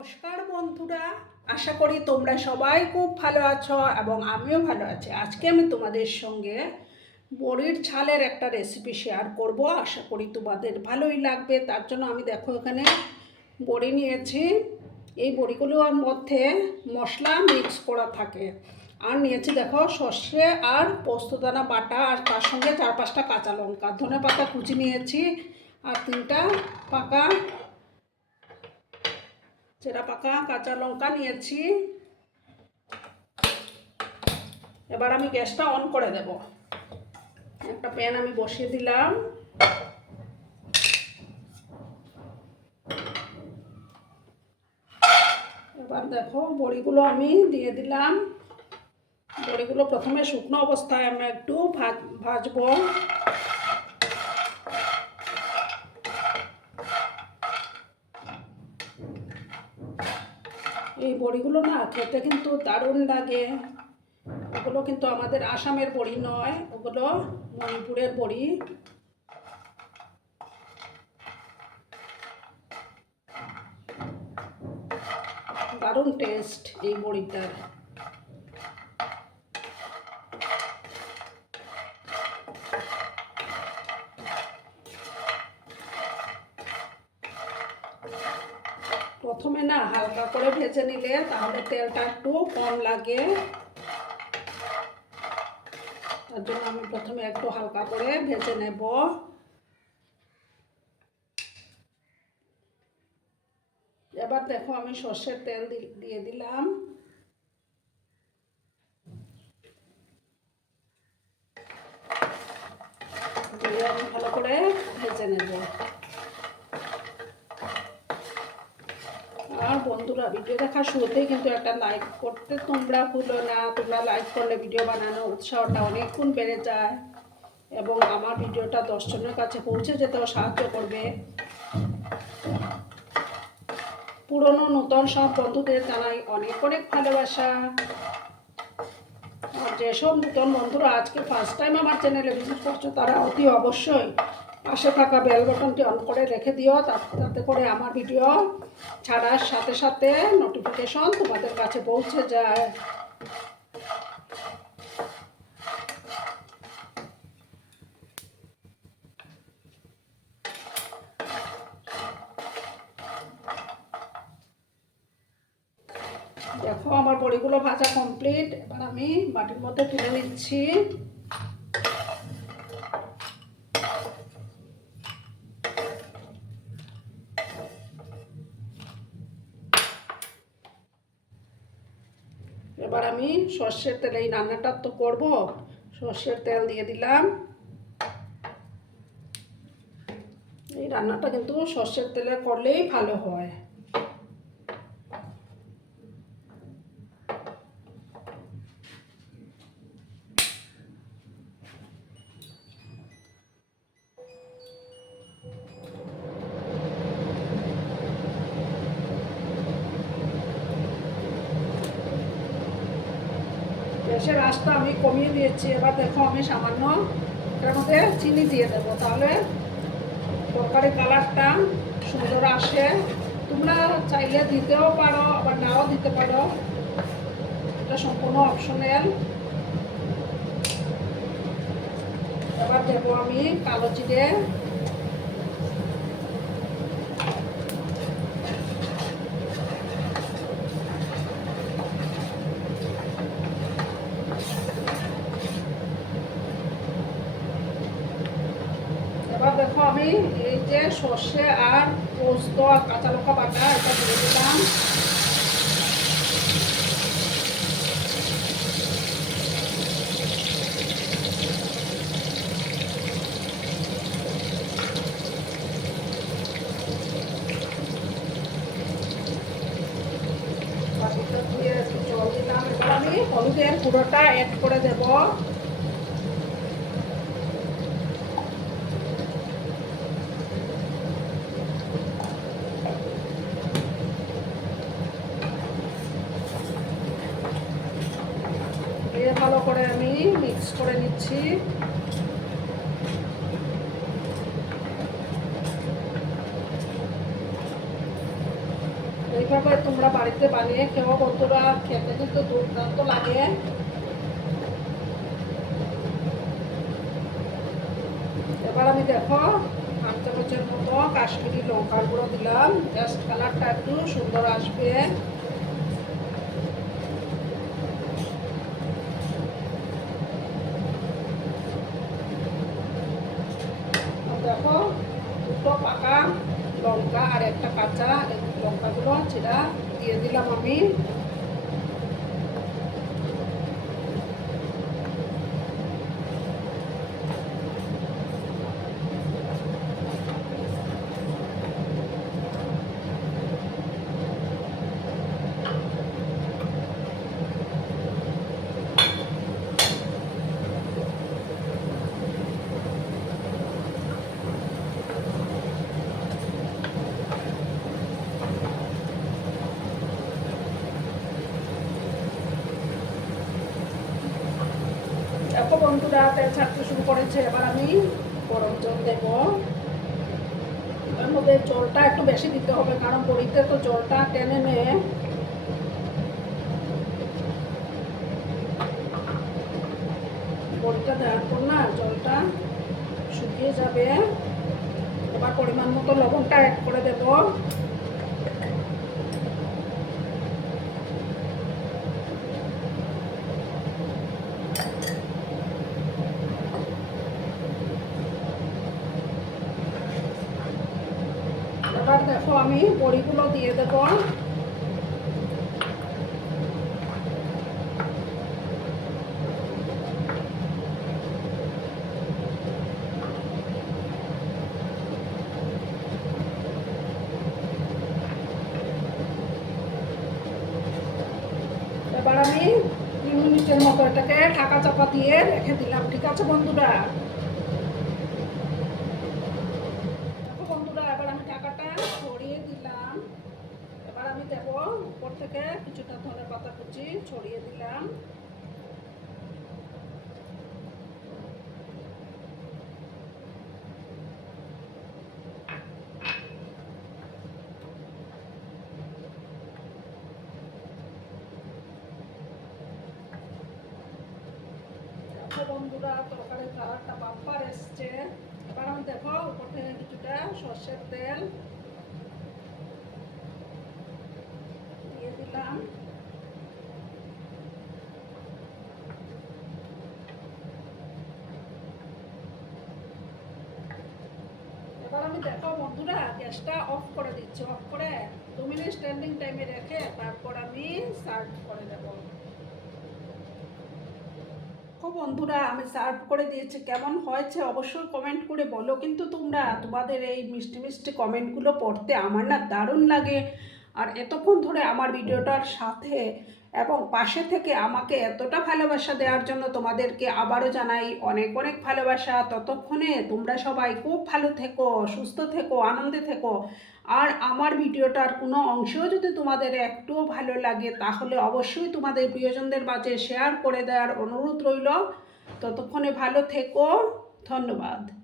নমস্কার বন্ধুরা, আশা করি তোমরা সবাই খুব ভালো আছো এবং আমিও ভালো আছি। আজকে আমি তোমাদের সঙ্গে বড়ির ছালের একটা রেসিপি শেয়ার করব। আশা করি তোমাদের ভালোই লাগবে। তার জন্য আমি দেখো এখানে বড়ি নিয়েছি। এই বড়িগুলোর মধ্যে মশলা মিক্স করা থাকে। আর নিয়েছি দেখো সর্ষে আর পোস্তদানা বাটা আর তার সঙ্গে চার পাঁচটা কাঁচা লঙ্কা। ধনে পাতা কুচি নিয়েছি আর তিনটা পাকা চেরা পাকা কাঁচা লঙ্কা নিয়েছি এবার আমি গ্যাসটা অন করে দেব একটা প্যান আমি বসিয়ে দিলাম এবার দেখো বড়িগুলো আমি দিয়ে দিলাম বড়িগুলো প্রথমে শুকনো অবস্থায় আমি একটু ভাজ ভাজবো বড়িগুলো না খেতে কিন্তু দারুণ লাগে। ওগুলো কিন্তু আমাদের আসামের বড়ি নয়, ওগুলো মণিপুরের বড়ি। দারুণ টেস্ট এই বড়িটার। প্রথমে না হালকা করে ভেজে নিলে তাহলে তেলটা একটু কম লাগে। তার জন্য আমি প্রথমে একটু হালকা করে ভেজে নেব। এবার দেখো আমি সর্ষের তেল দিয়ে দিলাম। দিয়ে আমি ভালো করে ভেজে নেব আর বন্ধুরা ভিডিও দেখার শুরুতেই কিন্তু একটা লাইক করতে তোমরা ভুলো না। তোমরা লাইক করলে ভিডিও বানানো উৎসাহটা অনেক গুণ বেড়ে যায় এবং আমার ভিডিওটা দশজনের কাছে পৌঁছে যেতেও সাহায্য করবে। পুরনো, নতুন সব বন্ধুদের জানাই অনেক অনেক ভালোবাসা। আর যেসব নতুন বন্ধুরা আজকে ফার্স্ট টাইম আমার চ্যানেলে ভিজিট করছ, তারা অতি অবশ্যই পাশে থাকা বেল বাটনটি অন করে রেখে দিও তাতে করে আমার ভিডিও ছাড়ার সাথে সাথে নোটিফিকেশন তোমাদের কাছে পৌঁছে যায়। দেখো, আমার বড়িগুলো ভাজা কমপ্লিট এবার আমি বাটির মধ্যে তুলে নিচ্ছি। এবার আমি সর্ষের তেল, এই রান্নাটা তো করব। সর্ষের তেল দিয়ে দিলাম। এই রান্নাটা কিন্তু সর্ষের তেলে করলেই ভালো হয়। গ্যাসের আঁচটা আমি কমিয়ে দিয়েছি, এবার দেখো আমি সামান্য এটার মধ্যে চিনি দিয়ে দেবো। তাহলে তরকারি কালারটা সুন্দর আসে। তোমরা চাইলে দিতেও পারো, আবার নাও দিতে পারো। এটা সম্পূর্ণ অপশনাল এবার দেবো আমি কালো জিরে এবার দেখো আমি এই যে সর্ষে আর পোস্ত আর কাঁচা লঙ্কা বাটা এটা দিয়ে দিলাম। জল দিলাম। আমি হলুদের গুঁড়োটা অ্যাড করে দেবো দিয়ে ভালো করে আমি মিক্স করে এইভাবে তোমরা বাড়িতে বানিয়ে খেও বন্ধুরা, খেতে কিন্তু দুর্দান্ত লাগে। এবার আমি দেখো চামচের মতো কাশ্মীরি লঙ্কার গুঁড়ো দিলাম। জাস্ট কালারটা একটু সুন্দর আসবে আর দেখো দুটো পাকা লঙ্কা আর একটা কাঁচা লঙ্কাগুলো সেটা দিয়ে দিলাম আমি দেখো বন্ধুরা তেল ছাড়তে শুরু করেছে। এবার আমি গরম জল দেব। এর মধ্যে জলটা একটু বেশি দিতে হবে, কারণ বড়িতে তো জলটা টেনে নেয়। বড়িটা দেওয়ার পর না জলটা শুকিয়ে যাবে। এবার পরিমাণ মতো লবণটা অ্যাড করে দেবো এবার দেখো, আমি বড়িগুলো দিয়ে দেব। এবার আমি তিন মিনিটের মতো এটাকে ঢাকা চাপা দিয়ে রেখে দিলাম, ঠিক আছে বন্ধুরা দেখো বন্ধুরা এবার আমি টাকাটা ছড়িয়ে দিলাম এবার আমি দেব উপর থেকে কিছুটা ধনে পাতা কুচি ছড়িয়ে দিলাম দেখো বন্ধুরা তরকারির কালারটা বাম্পার এসছে। এবার আমি দেখো উপর কিছুটা সর্ষের তেল দিয়ে দিলাম। এবার আমি দেখো বন্ধুরা, গ্যাসটা অফ করে দিচ্ছি, অফ করে দু মিনিট স্ট্যান্ডিং টাইমে রেখে তারপর আমি সার্ভ করে দেবো। ও বন্ধুরা আমি সার্ভ করে দিয়েছি, কেমন হয়েছে অবশ্যই কমেন্ট করে বলো। কিন্তু তোমরা তোমাদের এই মিষ্টি মিষ্টি কমেন্টগুলো পড়তে আমার না দারুণ লাগে। আর এতক্ষণ ধরে আমার ভিডিওটার সাথে এবং পাশে থেকে আমাকে এতটা ভালোবাসা দেওয়ার জন্য তোমাদেরকে আবারও জানাই অনেক অনেক ভালোবাসা। ততক্ষণে তোমরা সবাই খুব ভালো থেকো, সুস্থ থেকো, আনন্দে থেকো। আর আমার ভিডিওটার কোনো অংশেও যদি তোমাদের একটুও ভালো লাগে, তাহলে অবশ্যই তোমাদের প্রিয়জনদের মাঝে শেয়ার করে দেওয়ার অনুরোধ রইল। ততক্ষণে ভালো থেকো। ধন্যবাদ।